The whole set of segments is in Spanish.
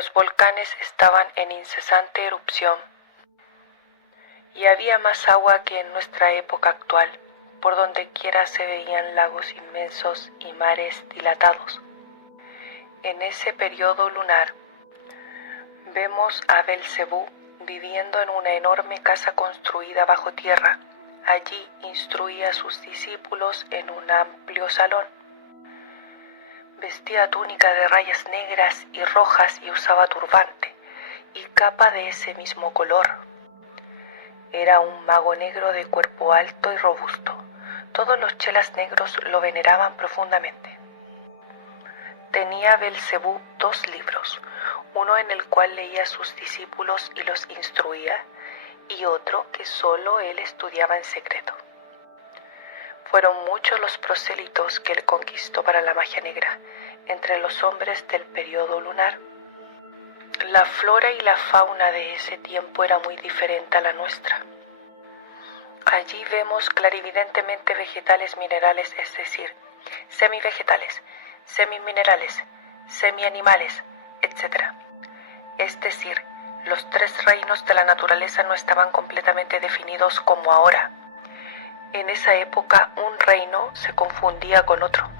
Los volcanes estaban en incesante erupción y había más agua que en nuestra época actual. Por donde quiera se veían lagos inmensos y mares dilatados. En ese periodo lunar vemos a Belcebú viviendo en una enorme casa construida bajo tierra. Allí instruía a sus discípulos en un amplio salón. Vestía túnica de rayas negras y rojas y usaba turbante y capa de ese mismo color. Era un mago negro de cuerpo alto y robusto. Todos los chelas negros lo veneraban profundamente. Tenía Belcebú 2 libros, uno en el cual leía a sus discípulos y los instruía, y otro que solo él estudiaba en secreto. Fueron muchos los prosélitos que él conquistó para la magia negra entre los hombres del periodo lunar. La flora y la fauna de ese tiempo era muy diferente a la nuestra. Allí vemos clarividentemente vegetales minerales, es decir, semivegetales, semiminerales, semianimales, etc. Es decir, los 3 reinos de la naturaleza no estaban completamente definidos como ahora. En esa época un reino se confundía con otro.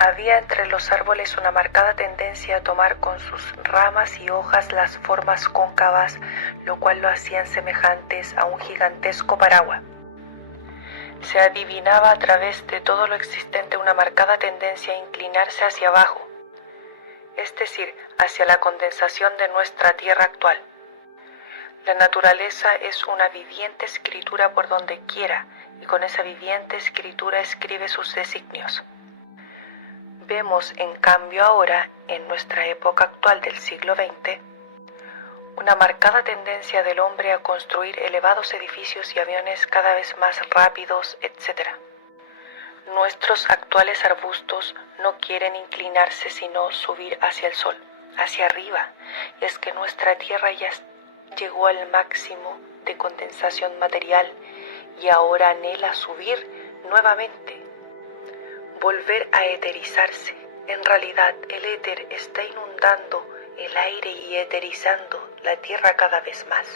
Había entre los árboles una marcada tendencia a tomar con sus ramas y hojas las formas cóncavas, lo cual lo hacían semejantes a un gigantesco paraguas. Se adivinaba a través de todo lo existente una marcada tendencia a inclinarse hacia abajo, es decir, hacia la condensación de nuestra Tierra actual. La naturaleza es una viviente escritura por donde quiera, y con esa viviente escritura escribe sus designios. Vemos, en cambio, ahora, en nuestra época actual del siglo XX, una marcada tendencia del hombre a construir elevados edificios y aviones cada vez más rápidos, etc. Nuestros actuales arbustos no quieren inclinarse sino subir hacia el sol, hacia arriba, y es que nuestra Tierra ya llegó al máximo de condensación material y ahora anhela subir nuevamente, volver a eterizarse. En realidad, el éter está inundando el aire y eterizando la Tierra cada vez más.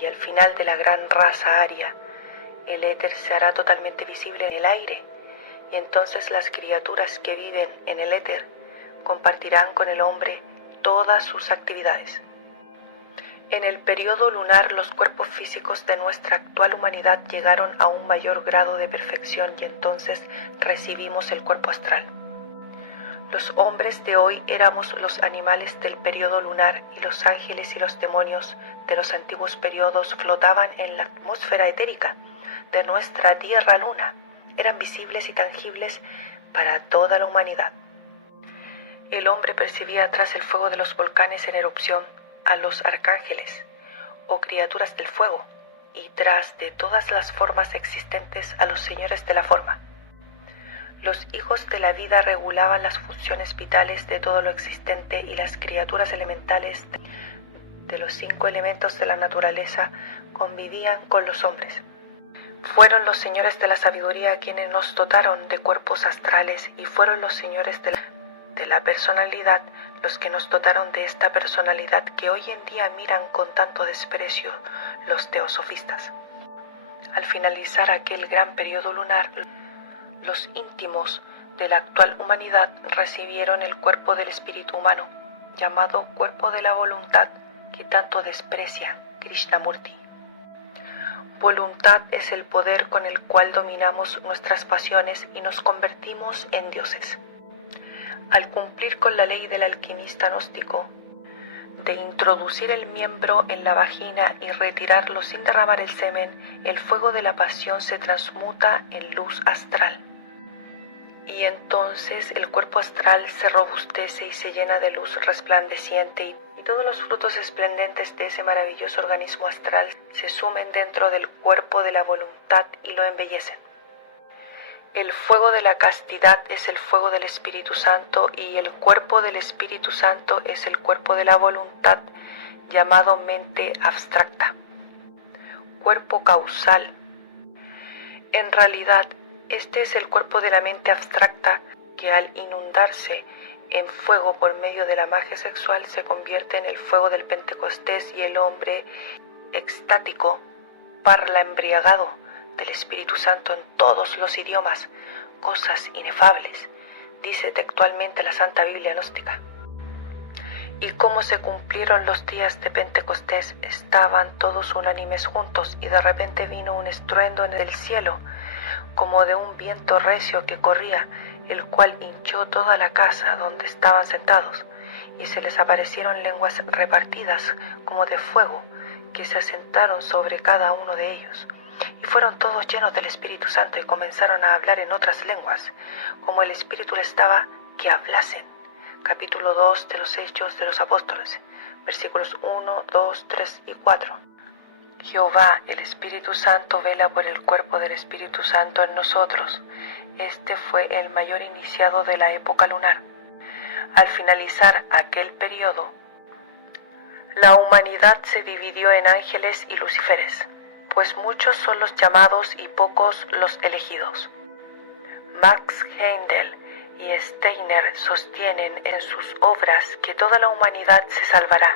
Y al final de la gran raza aria, el éter se hará totalmente visible en el aire, y entonces las criaturas que viven en el éter compartirán con el hombre todas sus actividades. En el periodo lunar, los cuerpos físicos de nuestra actual humanidad llegaron a un mayor grado de perfección y entonces recibimos el cuerpo astral. Los hombres de hoy éramos los animales del periodo lunar y los ángeles y los demonios de los antiguos periodos flotaban en la atmósfera etérica de nuestra Tierra-Luna. Eran visibles y tangibles para toda la humanidad. El hombre percibía tras el fuego de los volcanes en erupción a los arcángeles o criaturas del fuego y tras de todas las formas existentes a los señores de la forma. Los hijos de la vida regulaban las funciones vitales de todo lo existente y las criaturas elementales de los 5 elementos de la naturaleza convivían con los hombres. Fueron los señores de la sabiduría quienes nos dotaron de cuerpos astrales y fueron los señores de la personalidad los que nos dotaron de esta personalidad que hoy en día miran con tanto desprecio los teosofistas. Al finalizar aquel gran periodo lunar, los íntimos de la actual humanidad recibieron el cuerpo del espíritu humano, llamado cuerpo de la voluntad, que tanto desprecia Krishnamurti. Voluntad es el poder con el cual dominamos nuestras pasiones y nos convertimos en dioses. Al cumplir con la ley del alquimista gnóstico, de introducir el miembro en la vagina y retirarlo sin derramar el semen, el fuego de la pasión se transmuta en luz astral. Y entonces el cuerpo astral se robustece y se llena de luz resplandeciente y todos los frutos esplendentes de ese maravilloso organismo astral se sumen dentro del cuerpo de la voluntad y lo embellecen. El fuego de la castidad es el fuego del Espíritu Santo y el cuerpo del Espíritu Santo es el cuerpo de la voluntad, llamado mente abstracta. Cuerpo causal. En realidad, este es el cuerpo de la mente abstracta que al inundarse en fuego por medio de la magia sexual se convierte en el fuego del Pentecostés y el hombre extático parla embriagado del Espíritu Santo en todos los idiomas, cosas inefables, dice textualmente la Santa Biblia gnóstica. Y como se cumplieron los días de Pentecostés, estaban todos unánimes juntos, y de repente vino un estruendo en el cielo, como de un viento recio que corría, el cual hinchó toda la casa donde estaban sentados, y se les aparecieron lenguas repartidas como de fuego, que se asentaron sobre cada uno de ellos. Y fueron todos llenos del Espíritu Santo y comenzaron a hablar en otras lenguas, como el Espíritu les daba que hablasen. Capítulo 2 de los Hechos de los Apóstoles, versículos 1, 2, 3 y 4. Jehová, el Espíritu Santo, vela por el cuerpo del Espíritu Santo en nosotros. Este fue el mayor iniciado de la época lunar. Al finalizar aquel periodo, la humanidad se dividió en ángeles y lucíferes, pues muchos son los llamados y pocos los elegidos. Max Heindel y Steiner sostienen en sus obras que toda la humanidad se salvará,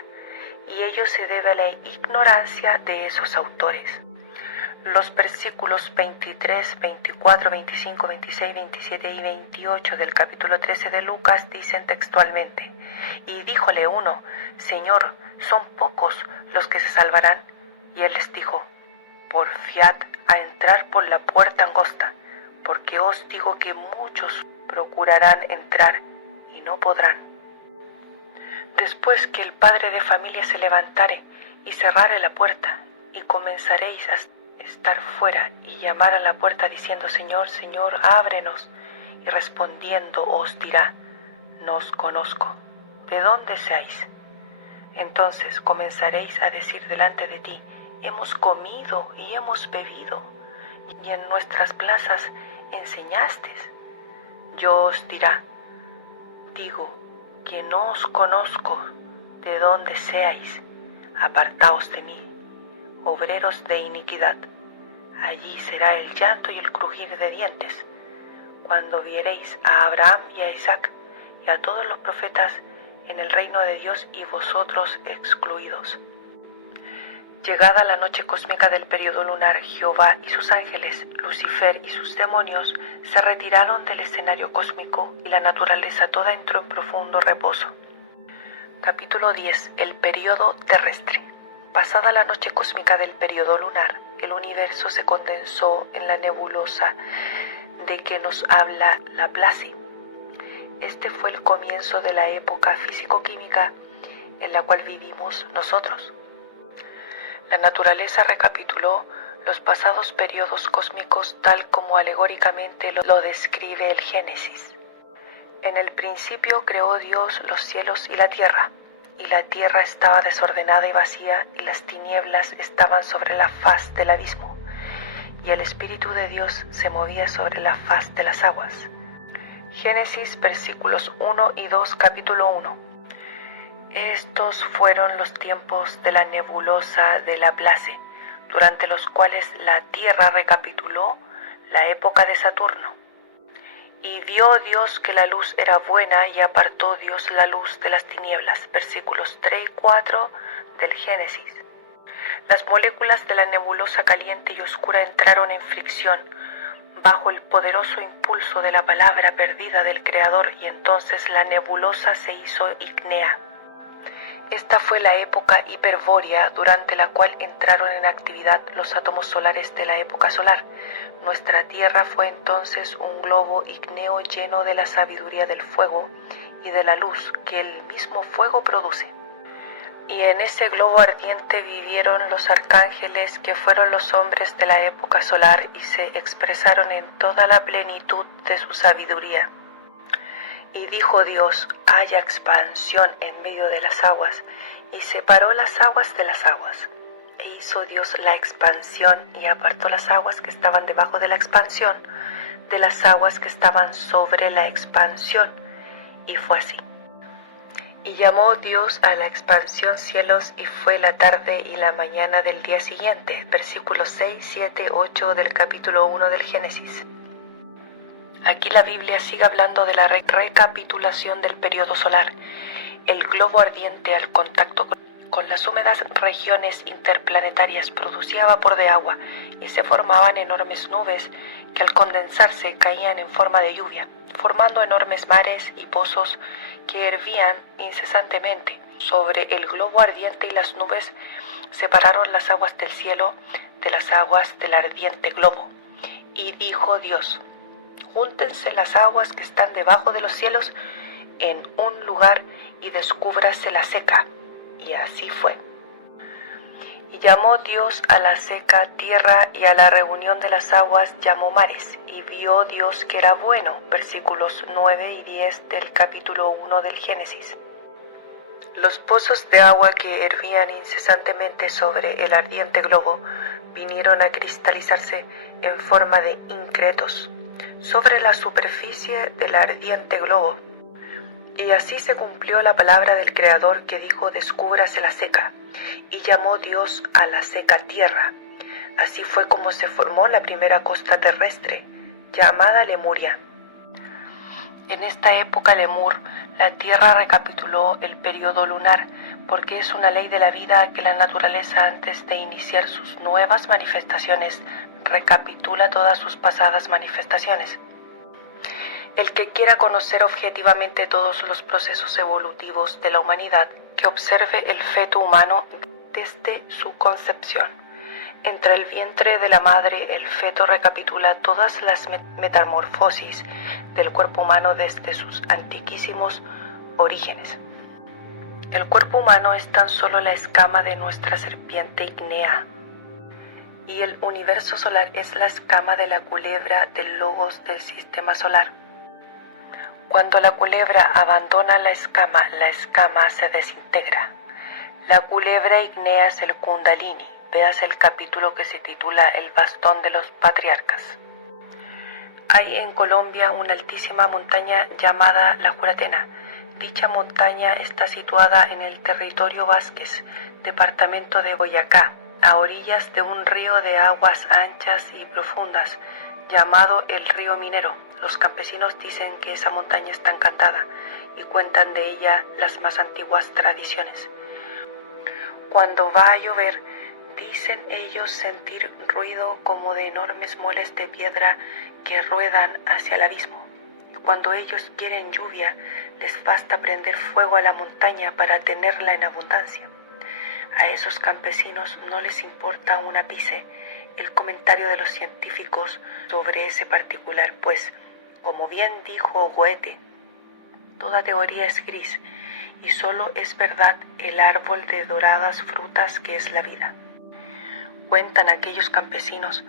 y ello se debe a la ignorancia de esos autores. Los versículos 23, 24, 25, 26, 27 y 28 del capítulo 13 de Lucas dicen textualmente: y díjole uno: Señor, ¿son pocos los que se salvarán? Y él les dijo: porfiad a entrar por la puerta angosta, porque os digo que muchos procurarán entrar y no podrán. Después que el padre de familia se levantare y cerrare la puerta, y comenzaréis a estar fuera y llamar a la puerta diciendo: Señor, Señor, ábrenos, y respondiendo os dirá: no os conozco, ¿de dónde seáis? Entonces comenzaréis a decir delante de ti: hemos comido y hemos bebido, y en nuestras plazas enseñaste. Yo os dirá: digo que no os conozco, de dónde seáis, apartaos de mí, obreros de iniquidad. Allí será el llanto y el crujir de dientes, cuando viereis a Abraham y a Isaac y a todos los profetas en el reino de Dios y vosotros excluidos. Llegada la noche cósmica del periodo lunar, Jehová y sus ángeles, Lucifer y sus demonios, se retiraron del escenario cósmico y la naturaleza toda entró en profundo reposo. Capítulo 10. El periodo terrestre. Pasada la noche cósmica del periodo lunar, el universo se condensó en la nebulosa de que nos habla Laplace. Este fue el comienzo de la época físico-química en la cual vivimos nosotros. La naturaleza recapituló los pasados periodos cósmicos tal como alegóricamente lo describe el Génesis. En el principio creó Dios los cielos y la tierra estaba desordenada y vacía, y las tinieblas estaban sobre la faz del abismo, y el Espíritu de Dios se movía sobre la faz de las aguas. Génesis versículos 1 y 2, capítulo 1. Estos fueron los tiempos de la nebulosa de Laplace, durante los cuales la Tierra recapituló la época de Saturno. Y vio Dios que la luz era buena, y apartó Dios la luz de las tinieblas. Versículos 3 y 4 del Génesis. Las moléculas de la nebulosa caliente y oscura entraron en fricción bajo el poderoso impulso de la palabra perdida del Creador, y entonces la nebulosa se hizo ígnea. Esta fue la época hiperbórea, durante la cual entraron en actividad los átomos solares de la época solar. Nuestra Tierra fue entonces un globo ígneo lleno de la sabiduría del fuego y de la luz que el mismo fuego produce. Y en ese globo ardiente vivieron los arcángeles, que fueron los hombres de la época solar, y se expresaron en toda la plenitud de su sabiduría. Y dijo Dios: haya expansión en medio de las aguas, y separó las aguas de las aguas. E hizo Dios la expansión, y apartó las aguas que estaban debajo de la expansión de las aguas que estaban sobre la expansión. Y fue así. Y llamó Dios a la expansión cielos, y fue la tarde y la mañana del día siguiente. Versículos 6, 7, 8 del capítulo 1 del Génesis. Aquí la Biblia sigue hablando de la recapitulación del periodo solar. El globo ardiente al contacto con las húmedas regiones interplanetarias producía vapor de agua y se formaban enormes nubes que al condensarse caían en forma de lluvia, formando enormes mares y pozos que hervían incesantemente. Sobre el globo ardiente y las nubes separaron las aguas del cielo de las aguas del ardiente globo. Y dijo Dios: júntense las aguas que están debajo de los cielos en un lugar y descúbrase la seca. Y así fue. Y llamó Dios a la seca tierra, y a la reunión de las aguas llamó mares. Y vio Dios que era bueno. Versículos 9 y 10 del capítulo 1 del Génesis. Los pozos de agua que hervían incesantemente sobre el ardiente globo vinieron a cristalizarse en forma de incretos sobre la superficie del ardiente globo. Y así se cumplió la palabra del Creador que dijo: descúbrase la seca. Y llamó Dios a la seca tierra. Así fue como se formó la primera costa terrestre, llamada Lemuria. En esta época Lemur, la Tierra recapituló el periodo lunar, porque es una ley de la vida que la naturaleza, antes de iniciar sus nuevas manifestaciones, recapitula todas sus pasadas manifestaciones. El que quiera conocer objetivamente todos los procesos evolutivos de la humanidad, que observe el feto humano desde su concepción. Entre el vientre de la madre, el feto recapitula todas las metamorfosis del cuerpo humano desde sus antiquísimos orígenes. El cuerpo humano es tan solo la escama de nuestra serpiente ígnea, y el universo solar es la escama de la culebra del logos del sistema solar. Cuando la culebra abandona la escama se desintegra. La culebra ígnea es el Kundalini. Veas el capítulo que se titula El bastón de los patriarcas. Hay en Colombia una altísima montaña llamada La Juratena. Dicha montaña está situada en el territorio Vázquez, departamento de Boyacá, a orillas de un río de aguas anchas y profundas, llamado el río Minero. Los campesinos dicen que esa montaña está encantada y cuentan de ella las más antiguas tradiciones. Cuando va a llover, dicen ellos sentir ruido como de enormes moles de piedra que ruedan hacia el abismo. Cuando ellos quieren lluvia, les basta prender fuego a la montaña para tenerla en abundancia. A esos campesinos no les importa un ápice el comentario de los científicos sobre ese particular, pues, como bien dijo Goethe, toda teoría es gris y solo es verdad el árbol de doradas frutas que es la vida. Cuentan aquellos campesinos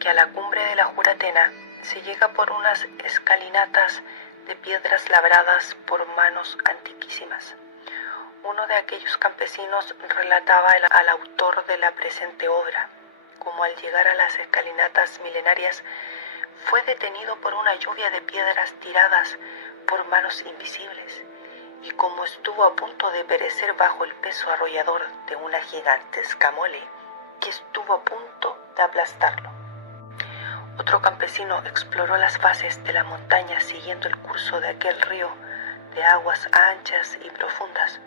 que a la cumbre de la Juratena se llega por unas escalinatas de piedras labradas por manos antiquísimas. Uno de aquellos campesinos relataba al autor de la presente obra, como al llegar a las escalinatas milenarias fue detenido por una lluvia de piedras tiradas por manos invisibles, y como estuvo a punto de perecer bajo el peso arrollador de una gigantesca mole que estuvo a punto de aplastarlo. Otro campesino exploró las fases de la montaña siguiendo el curso de aquel río de aguas anchas y profundas.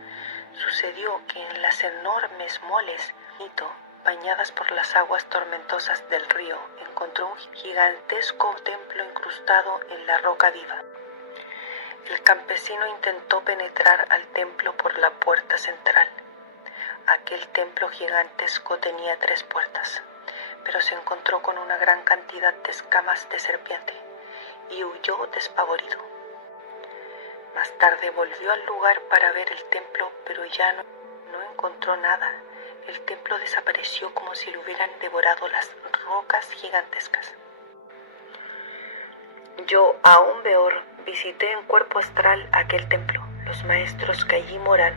Sucedió que en las enormes moles bañadas por las aguas tormentosas del río, encontró un gigantesco templo incrustado en la roca viva. El campesino intentó penetrar al templo por la puerta central. Aquel templo gigantesco tenía 3 puertas, pero se encontró con una gran cantidad de escamas de serpiente y huyó despavorido. Más tarde volvió al lugar para ver el templo, pero ya no encontró nada. El templo desapareció como si lo hubieran devorado las rocas gigantescas. Yo, aún peor, visité en cuerpo astral aquel templo. Los maestros que allí moran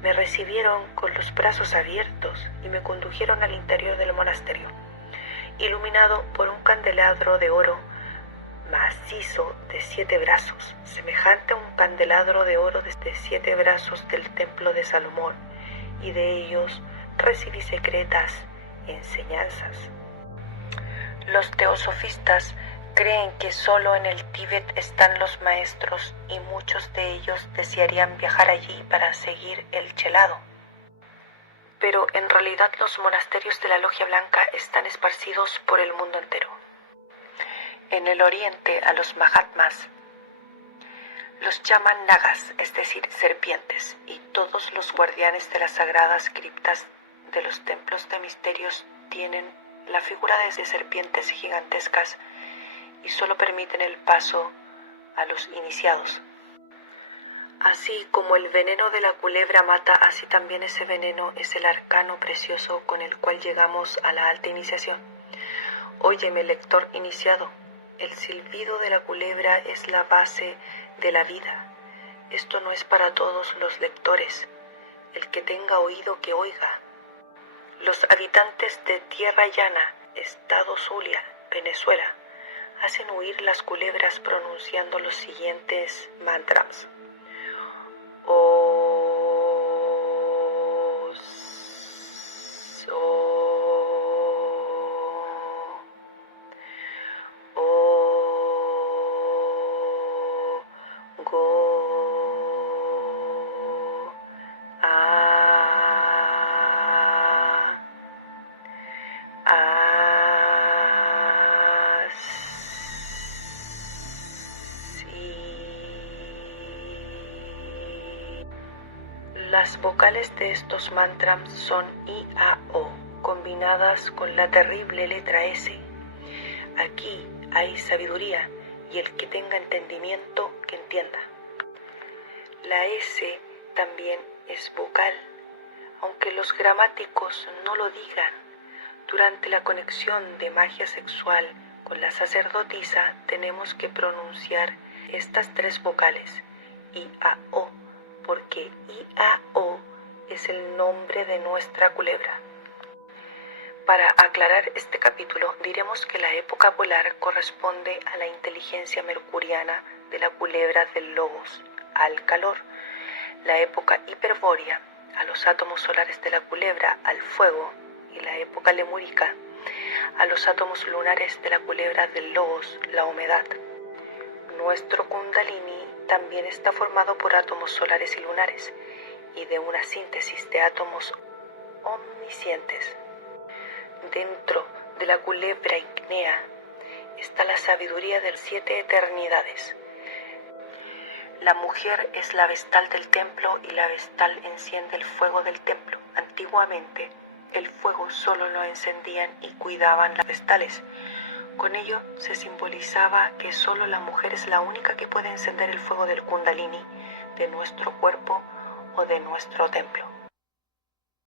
me recibieron con los brazos abiertos y me condujeron al interior del monasterio, iluminado por un candelabro de oro macizo de 7 brazos, semejante a un candelabro de oro de 7 brazos del templo de Salomón, y de ellos recibí secretas enseñanzas. Los teosofistas Creen que solo en el Tíbet están los maestros y muchos de ellos desearían viajar allí para seguir el chelado. Pero en realidad los monasterios de la Logia Blanca están esparcidos por el mundo entero. En el oriente a los Mahatmas los llaman nagas, es decir, serpientes, y todos los guardianes de las sagradas criptas de los templos de misterios tienen la figura de serpientes gigantescas y solo permiten el paso a los iniciados. Así como el veneno de la culebra mata, así también ese veneno es el arcano precioso con el cual llegamos a la alta iniciación. Óyeme, lector iniciado, el silbido de la culebra es la base de la vida. Esto no es para todos los lectores. El que tenga oído que oiga. Los habitantes de Tierra Llana, Estado Zulia, Venezuela, hacen huir las culebras pronunciando los siguientes mantras. Las vocales de estos mantras son I, A, O, combinadas con la terrible letra S. Aquí hay sabiduría y el que tenga entendimiento que entienda. La S también es vocal, aunque los gramáticos no lo digan. Durante la conexión de magia sexual con la sacerdotisa tenemos que pronunciar estas tres vocales, I, A, O, porque I-A-O es el nombre de nuestra culebra. Para aclarar este capítulo, diremos que la época polar corresponde a la inteligencia mercuriana de la culebra del logos, al calor, la época hiperbórea a los átomos solares de la culebra, al fuego, y la época lemúrica a los átomos lunares de la culebra del logos, la humedad. Nuestro kundalini también está formado por átomos solares y lunares y de una síntesis de átomos omniscientes. Dentro de la culebra ígnea está la sabiduría de las 7 eternidades. La mujer es la vestal del templo y la vestal enciende el fuego del templo. Antiguamente, el fuego solo lo encendían y cuidaban las vestales. Con ello se simbolizaba que solo la mujer es la única que puede encender el fuego del kundalini, de nuestro cuerpo o de nuestro templo.